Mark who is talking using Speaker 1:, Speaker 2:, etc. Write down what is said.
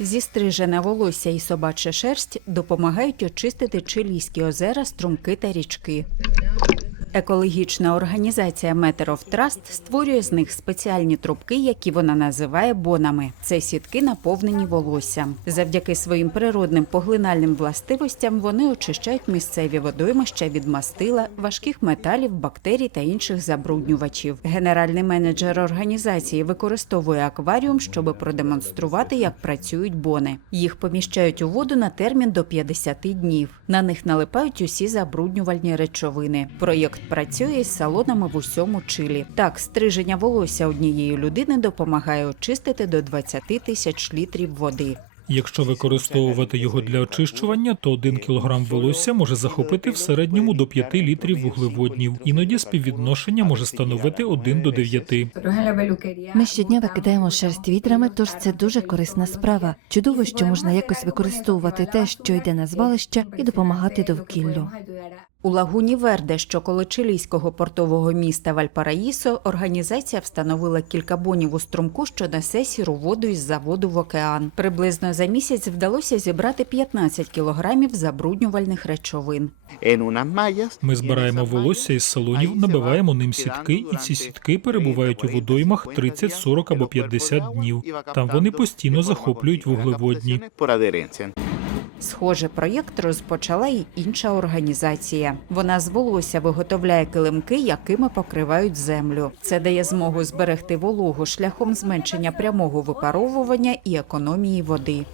Speaker 1: Зістрижене волосся і собача шерсть допомагають очистити чилійські озера, струмки та річки. Екологічна організація of Trust створює з них спеціальні трубки, які вона називає бонами. Це сітки, наповнені волоссям. Завдяки своїм природним поглинальним властивостям вони очищають місцеві водоймища від мастила, важких металів, бактерій та інших забруднювачів. Генеральний менеджер організації використовує акваріум, щоб продемонструвати, як працюють бони. Їх поміщають у воду на термін до 50 днів. На них налипають усі забруднювальні речовини. Проєкт працює із салонами в усьому Чилі. Так, стриження волосся однієї людини допомагає очистити до 20 тисяч літрів води.
Speaker 2: Якщо використовувати його для очищування, то 1 кілограм волосся може захопити в середньому до 5 літрів вуглеводнів. Іноді співвідношення може становити 1 до 9.
Speaker 3: Ми щодня викидаємо шерсть вітрами, тож це дуже корисна справа. Чудово, що можна якось використовувати те, що йде на звалище, і допомагати довкіллю.
Speaker 1: У лагуні Верде, що коло чилійського портового міста Вальпараїсо, організація встановила кілька бонів у струмку, що несе сіру воду із заводу в океан. Приблизно за місяць вдалося зібрати 15 кілограмів забруднювальних речовин.
Speaker 2: Ми збираємо волосся із салонів, набиваємо ним сітки, і ці сітки перебувають у водоймах 30, 40 або 50 днів. Там вони постійно захоплюють вуглеводні.
Speaker 1: Схоже, проєкт розпочала й інша організація. Вона з волосся виготовляє килимки, якими покривають землю. Це дає змогу зберегти вологу шляхом зменшення прямого випаровування і економії води.